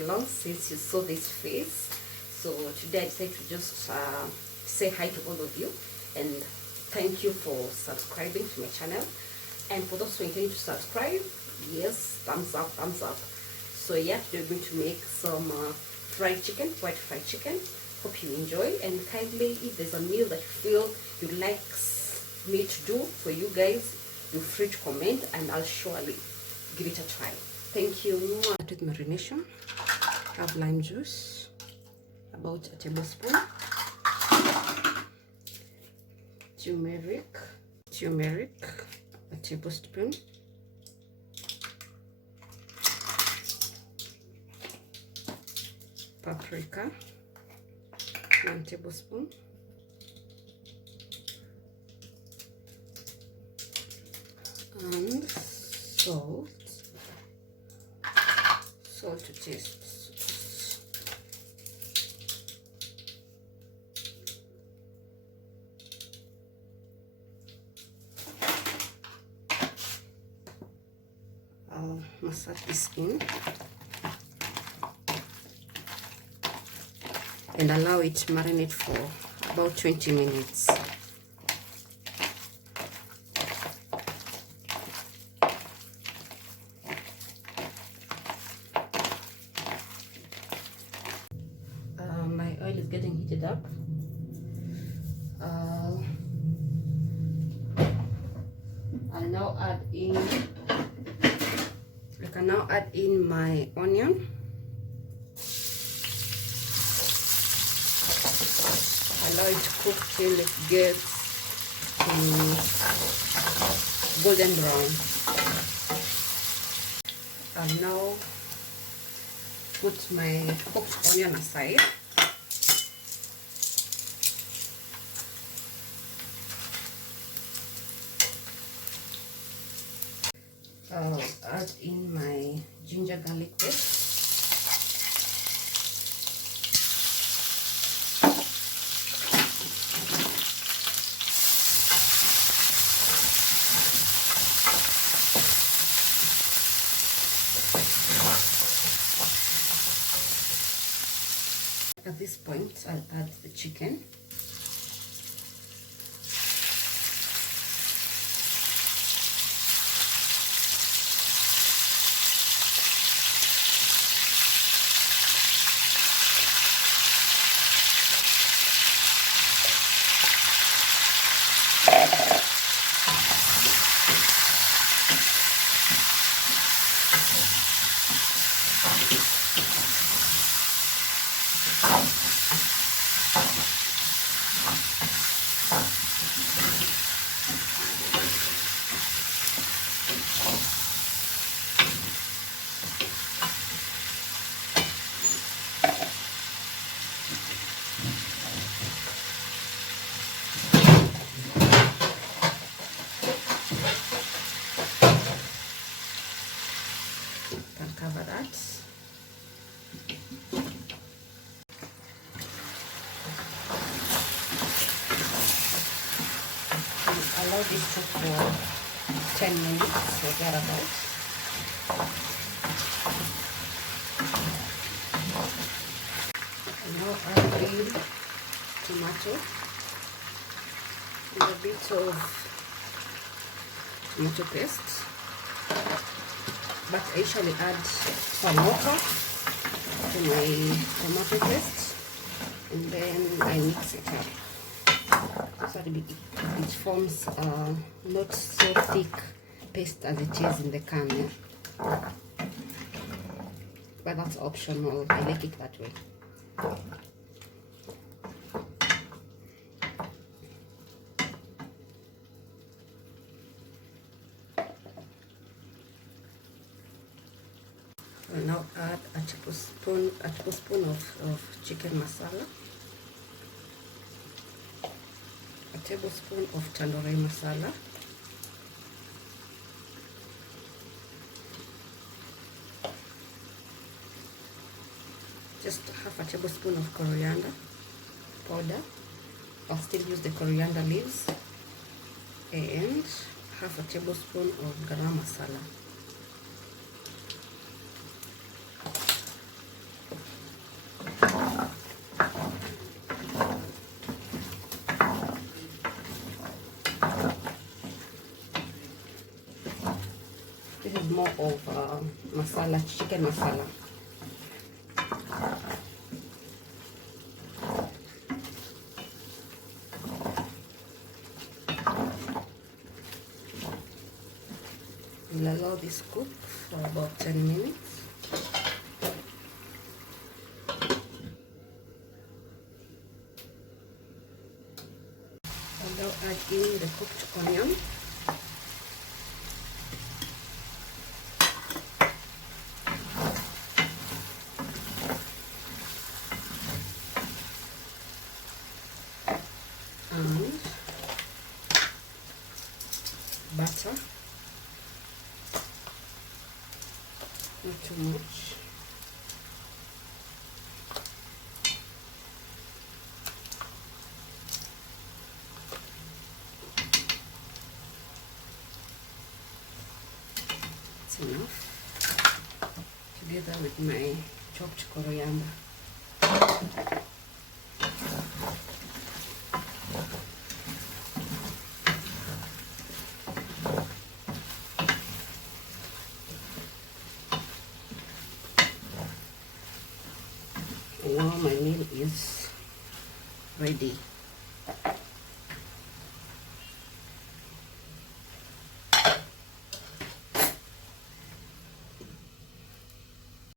Long since you saw this face, so today I decided to just say hi to all of you and thank you for subscribing to my channel. And for those who intend to subscribe, yes, thumbs up, thumbs up. So yeah, we're going to make some fried chicken, white fried chicken. Hope you enjoy, and kindly, if there's a meal that you feel you'd like me to do for you guys, you're free to comment and I'll surely give it a try. Thank you. Start with marination. Have lime juice, about a tablespoon. Turmeric, a tablespoon. Paprika, 1 tablespoon. And salt to taste. I'll massage this in and allow it to marinate for about 20 minutes. My oil is getting heated up. I'll now add in, I can now add in my onion. Allow it to cook till it gets golden brown. I'll now put my cooked onion aside. I'll add in my ginger garlic paste. At this point, I'll add the chicken. Cover that. And allow this to cook for 10 minutes or thereabouts. And now add in tomato and a bit of tomato paste. But I usually add some water to my tomato paste and then I mix it up so that it forms not so thick paste as it is in the can. Yeah? But that's optional, I like it that way. We'll now add a tablespoon of chicken masala, a tablespoon of tandoori masala, just half a tablespoon of coriander powder. I'll still use the coriander leaves, and half a tablespoon of garam masala. of masala, chicken masala. We'll allow this cook for about 10 minutes. I'll now add in the cooked onion. And butter, not too much. It's enough, together with my chopped coriander. Now my meal is ready.